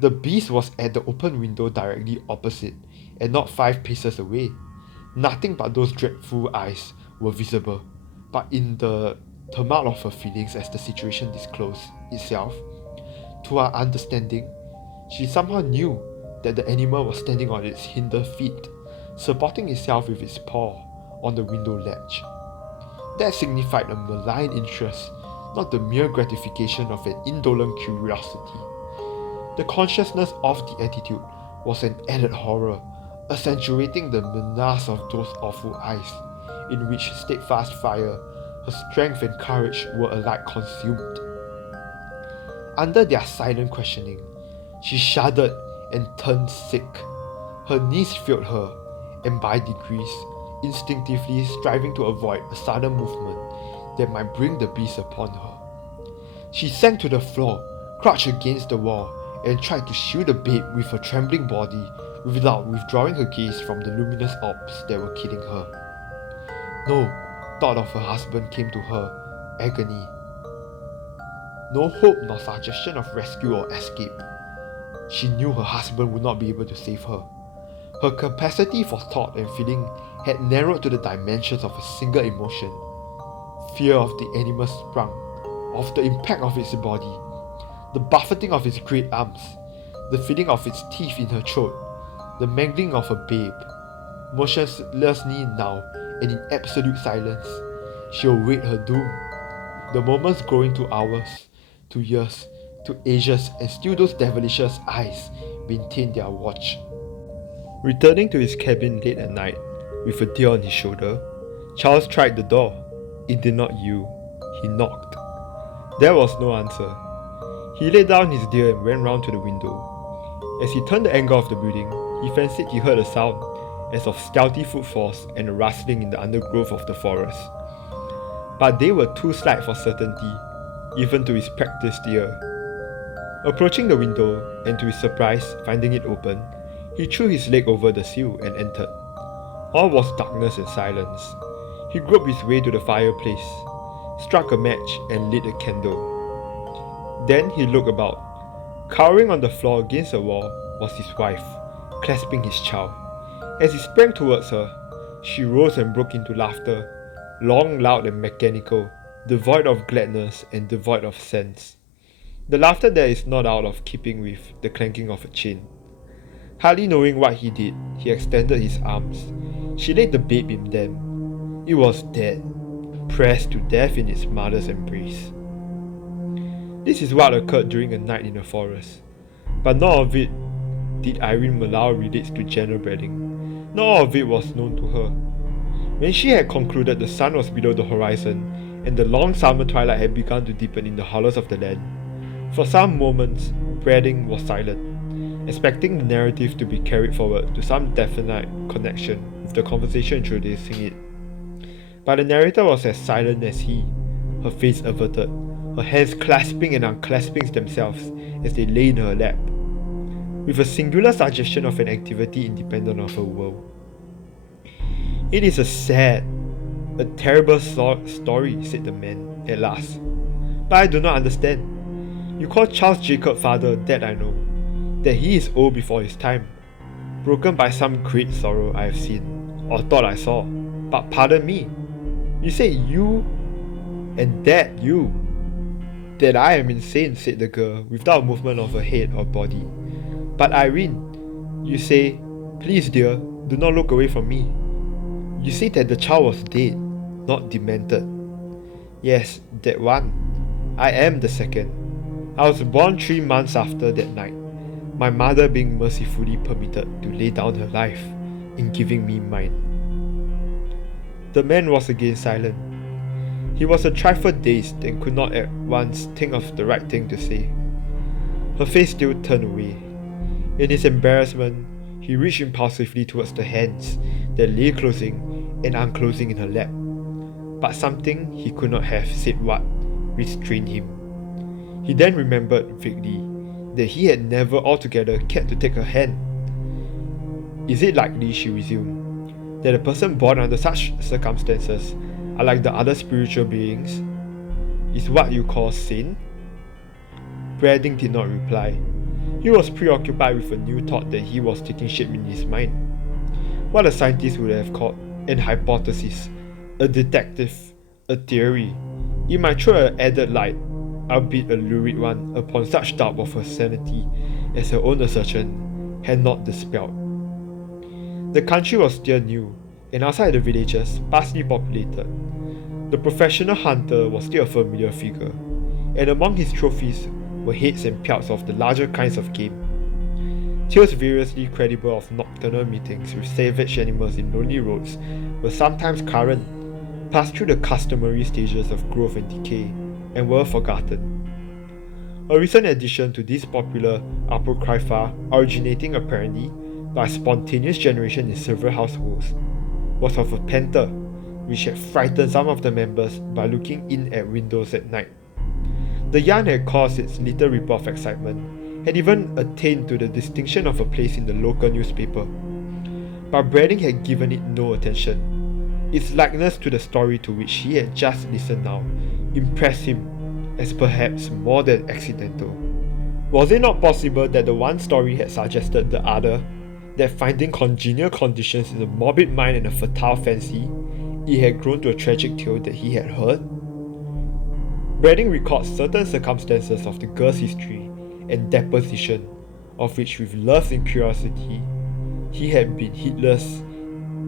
The beast was at the open window directly opposite, and not 5 paces away. Nothing but those dreadful eyes were visible, but in the tumult of her feelings as the situation disclosed itself, to her understanding, she somehow knew that the animal was standing on its hinder feet, supporting itself with its paw on the window ledge. That signified a malign interest, not the mere gratification of an indolent curiosity. The consciousness of the attitude was an added horror, accentuating the menace of those awful eyes, in which steadfast fire, her strength and courage were alike consumed. Under their silent questioning, she shuddered and turned sick. Her knees failed her, and by degrees, instinctively striving to avoid a sudden movement that might bring the beast upon her, she sank to the floor, crouched against the wall, and tried to shield the babe with her trembling body without withdrawing her gaze from the luminous orbs that were killing her. No thought of her husband came to her agony. No hope nor suggestion of rescue or escape. She knew her husband would not be able to save her. Her capacity for thought and feeling had narrowed to the dimensions of a single emotion. Fear of the animal sprung, of the impact of its body, the buffeting of its great arms, the feeling of its teeth in her throat, the mangling of her babe. Motionlessly now, and in absolute silence, she awaited her doom. The moments growing to hours, to years, to ages, and still those devilish eyes maintained their watch. Returning to his cabin late at night, with a deer on his shoulder, Charles tried the door. It did not yield. He knocked. There was no answer. He laid down his deer and went round to the window. As he turned the angle of the building, he fancied he heard a sound, as of stealthy footfalls and a rustling in the undergrowth of the forest. But they were too slight for certainty, even to his practiced ear. Approaching the window, and to his surprise finding it open, he threw his leg over the sill and entered. All was darkness and silence. He groped his way to the fireplace, struck a match and lit a candle. Then he looked about. Cowering on the floor against the wall was his wife, clasping his child. As he sprang towards her, she rose and broke into laughter, long, loud and mechanical, devoid of gladness and devoid of sense. The laughter there is not out of keeping with the clanking of a chain. Hardly knowing what he did, he extended his arms. She laid the babe in them. It was dead, pressed to death in its mother's embrace. This is what occurred during a night in the forest, but none of it did Irene Marlowe relate to General Brenning. None of it was known to her. When she had concluded the sun was below the horizon, and the long summer twilight had begun to deepen in the hollows of the land, for some moments Brenning was silent, expecting the narrative to be carried forward to some definite connection with the conversation introducing it. But the narrator was as silent as he, her face averted, her hands clasping and unclasping themselves as they lay in her lap, with a singular suggestion of an activity independent of her world. It is a sad, a terrible story, said the man at last. But I do not understand. You call Charles Jacob father, that I know. That he is old before his time, broken by some great sorrow I have seen, or thought I saw. But pardon me, you say you, and that you. That I am insane, said the girl, without a movement of her head or body. But Irene, you say, please dear, do not look away from me. You say that the child was dead, not demented. Yes, that one. I am the second. I was born 3 months after that night, my mother being mercifully permitted to lay down her life in giving me mine. The man was again silent. He was a trifle dazed and could not at once think of the right thing to say. Her face still turned away. In his embarrassment, he reached impulsively towards the hands that lay closing and unclosing in her lap. But something he could not have said what restrained him. He then remembered vaguely that he had never altogether cared to take her hand. Is it likely, she resumed, that a person born under such circumstances are like the other spiritual beings? Is what you call sin? Brenning did not reply. He was preoccupied with a new thought that he was taking shape in his mind. What a scientist would have called an hypothesis, a detective, a theory. It might throw an added light, albeit a lurid one, upon such doubt of her sanity as her own assertion had not dispelled. The country was still new, and outside the villages, sparsely populated. The professional hunter was still a familiar figure, and among his trophies were heads and pelts of the larger kinds of game. Tales variously credible of nocturnal meetings with savage animals in lonely roads were sometimes current, passed through the customary stages of growth and decay, and were forgotten. A recent addition to this popular apocrypha, originating apparently by spontaneous generation in several households, was of a panther, which had frightened some of the members by looking in at windows at night. The yarn had caused its little ripple of excitement, had even attained to the distinction of a place in the local newspaper. But Brenning had given it no attention. Its likeness to the story to which he had just listened now impressed him as perhaps more than accidental. Was it not possible that the one story had suggested the other, that finding congenial conditions in the morbid mind and a fertile fancy, it had grown to a tragic tale that he had heard? Brenning records certain circumstances of the girl's history and deposition, of which with love and curiosity he had been heedless,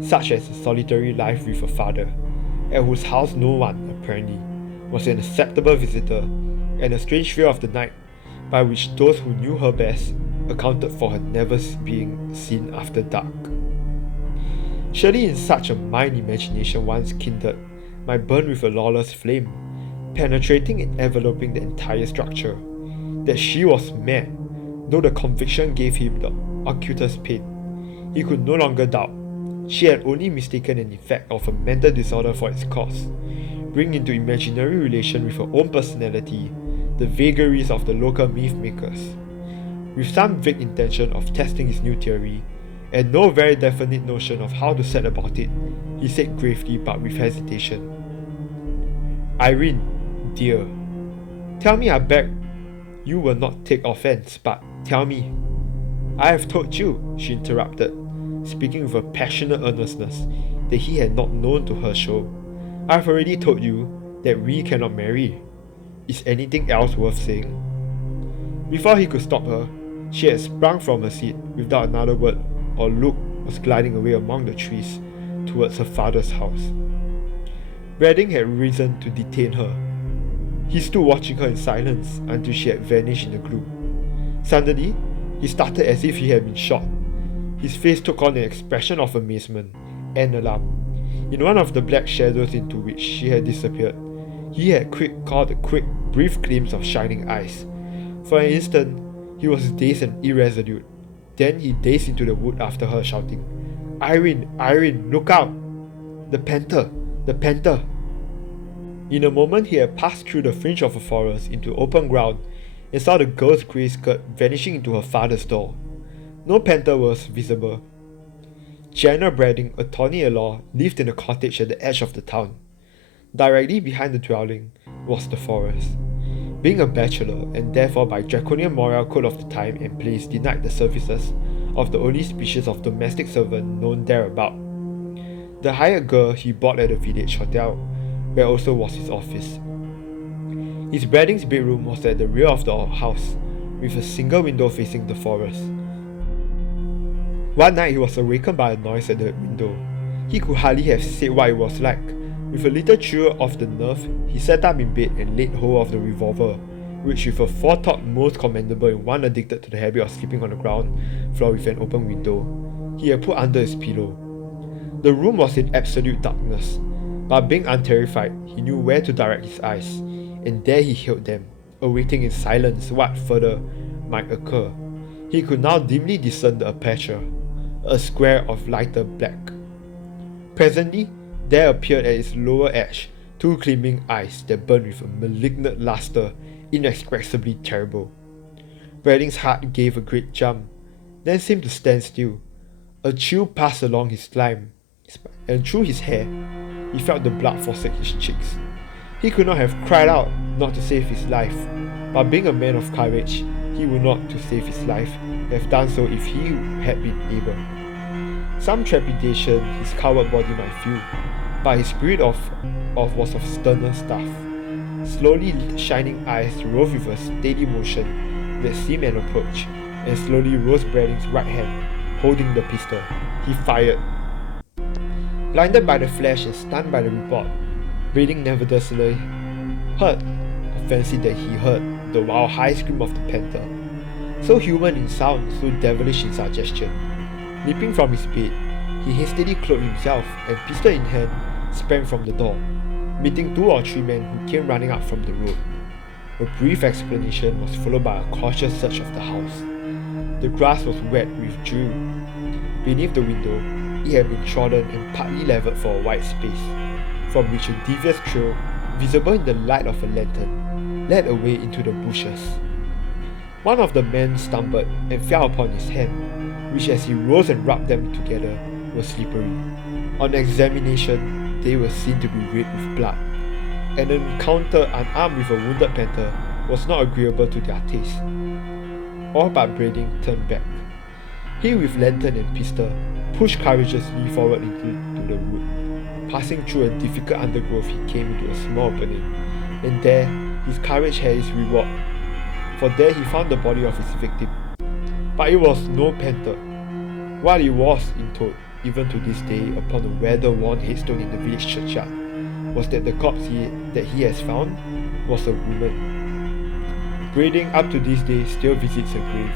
such as a solitary life with a father, at whose house no one, apparently, was an acceptable visitor, and a strange fear of the night, by which those who knew her best accounted for her never being seen after dark. Surely in such a mind imagination once kindled might burn with a lawless flame, penetrating and enveloping the entire structure. That she was mad, though the conviction gave him the acutest pain, he could no longer doubt. She had only mistaken an effect of a mental disorder for its cause, bringing into imaginary relation with her own personality the vagaries of the local myth makers. With some vague intention of testing his new theory, and no very definite notion of how to set about it, he said gravely but with hesitation, "Irene, dear, tell me, I beg, you will not take offense, but tell me." "I have told you," she interrupted, speaking with a passionate earnestness that he had not known to her show. "I have already told you that we cannot marry. Is anything else worth saying?" Before he could stop her, she had sprung from her seat without another word or look, was gliding away among the trees towards her father's house. Brenning had risen to detain her. He stood watching her in silence until she had vanished in the gloom. Suddenly, he started as if he had been shot. His face took on an expression of amazement and alarm. In one of the black shadows into which she had disappeared, he had caught a quick, brief glimpse of shining eyes. For an instant, he was dazed and irresolute. Then he dazed into the wood after her, shouting, "Irene, Irene, look out! The panther! The panther!" In a moment he had passed through the fringe of a forest into open ground and saw the girl's grey skirt vanishing into her father's door. No panther was visible. General Brenning, attorney-at-law, lived in a cottage at the edge of the town. Directly behind the dwelling was the forest. Being a bachelor, and therefore by draconian moral code of the time and place denied the services of the only species of domestic servant known thereabout. The hired girl he bought at the village hotel, where also was his office. His Brenning's bedroom was at the rear of the house, with a single window facing the forest. One night he was awakened by a noise at the window. He could hardly have said what it was like. With a little chill of the nerve, he sat up in bed and laid hold of the revolver, which with a forethought most commendable in one addicted to the habit of sleeping on the ground floor with an open window, he had put under his pillow. The room was in absolute darkness, but being unterrified, he knew where to direct his eyes, and there he held them, awaiting in silence what further might occur. He could now dimly discern the aperture, a square of lighter black. Presently, there appeared at its lower edge two gleaming eyes that burned with a malignant luster inexpressibly terrible. Brenning's heart gave a great jump, then seemed to stand still. A chill passed along his spine, and through his hair, he felt the blood forsake his cheeks. He could not have cried out, not to save his life. but being a man of courage, he would not, to save his life, have done so if he had been able. Some trepidation his coward body might feel, but his spirit was of sterner stuff. Slowly shining eyes rose with a steady motion that seemed an approach, and slowly rose Brenning's right hand, holding the pistol. He fired. Blinded by the flash and stunned by the report, Brenning nevertheless heard, or fancied that he heard, the wild high scream of the panther. So human in sound, so devilish in suggestion. Leaping from his bed, he hastily clothed himself and, pistol in hand, sprang from the door, meeting 2 or 3 men who came running up from the road. A brief explanation was followed by a cautious search of the house. The grass was wet with dew. Beneath the window, it had been trodden and partly leveled for a wide space, from which a devious trail, visible in the light of a lantern, led away into the bushes. One of the men stumbled and fell upon his hand, which as he rose and rubbed them together was slippery. On examination, they were seen to be red with blood. An encounter unarmed with a wounded panther was not agreeable to their taste. All but Brenning turned back. He, with lantern and pistol, pushed courageously forward into the wood. Passing through a difficult undergrowth, he came into a small opening, and there his courage had its reward, for there he found the body of his victim. But it was no panther. What it was, in told, even to this day, upon the weather-worn headstone in the village churchyard, was that the corpse that he has found was a woman. Brenning up to this day still visits her grave.